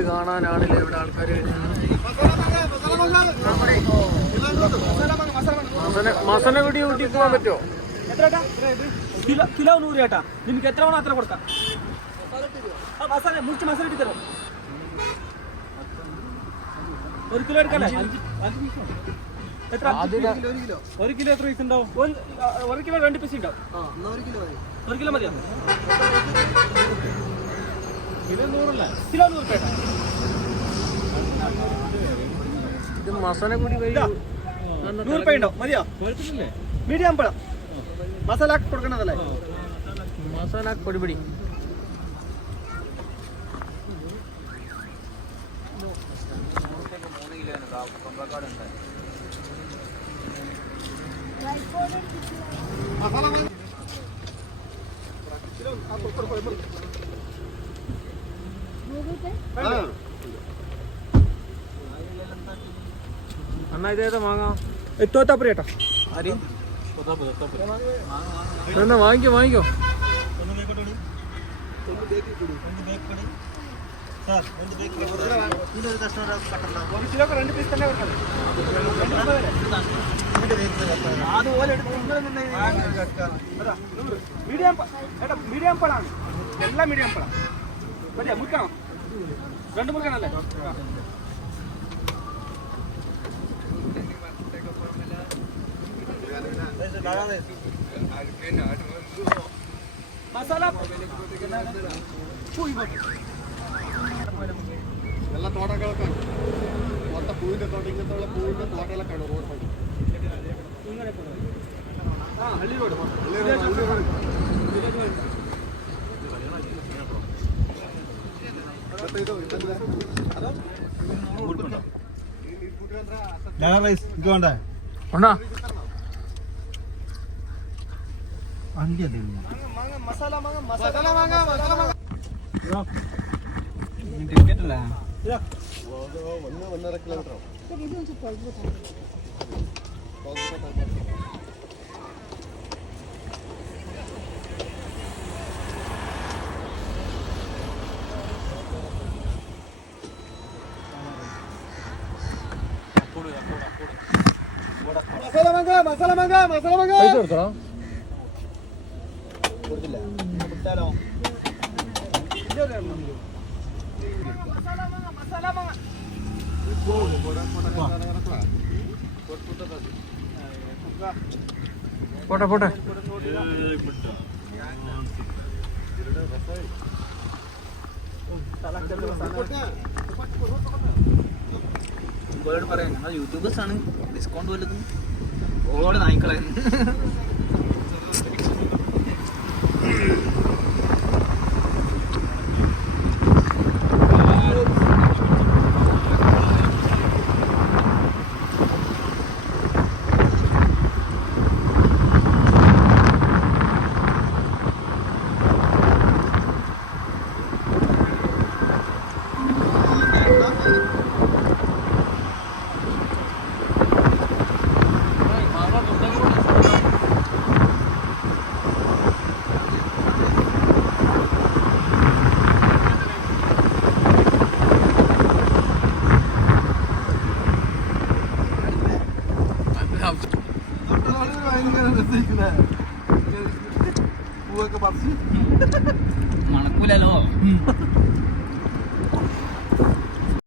വീട് കാണാനാണില്ല ഇവിടെ ആൾക്കാർ. മസന വീടി കൂട്ടി പോകാൻ പറ്റുമോ? കിലോ 100 ചേട്ടാ. നിനക്ക് എത്ര വേണം അത്ര കൊടുക്കാം. മസാല മുറിച്ച് മസാല ഇട്ട് തരാം. 1 കിലോ എടുക്കല്ലേ? എത്ര? 1 കിലോ എത്ര പീസ് ഉണ്ടാവും? 1 കിലോ 2 പീസ് ഉണ്ടാവും. 1 കിലോ മതിയോ? കിലോ 100 രൂപ. ഇത് മസാല കൂടി 100 രൂപ ഉണ്ടോ? മതിയോ? മീഡിയം പഴം മസാല കൊടുക്കണതല്ലേ? മസാല പൊടിപിടി. അണ്ണാ ഇതേതാ വാങ്ങാം? തോത്താപ്പുര ചേട്ടാ. എന്നാ വാങ്ങിക്കോ വാങ്ങിക്കോ. മീഡിയം പഴമാണ് എല്ലാം. മീഡിയം പഴം മതിയാ? മുറിക്കണം? 2 മുറിക്കണല്ലേ? മസാല ಎಲ್ಲ ತೋಟಗಳಕ್ಕೆ ಮೊತ್ತ ಹೂವಿನ ತೋಟ ಇಂಗಂತ ಹೂವಿನ ತೋಟ ಎಲ್ಲ ಕಾಣು ರೋಡ್ ಮಾಡಿ ಹಳ್ಳಿ ರೋಡ್. മസാല ಒಂದೂವರೆ ಕಿಲೋಮೀಟರ್. മസാല പൈസ കൊടുത്തോ? കൊടുത്തില്ല. പോട്ടെ പോട്ടെ. പറയാം ഞങ്ങൾ യൂട്യൂബേഴ്സ് ആണ്. ഡിസ്കൗണ്ട് വല്ലതും ഓടെ നായിക്കളെ. പൂവൊക്കെ പറിച്ച് മണക്കൂലല്ലോ.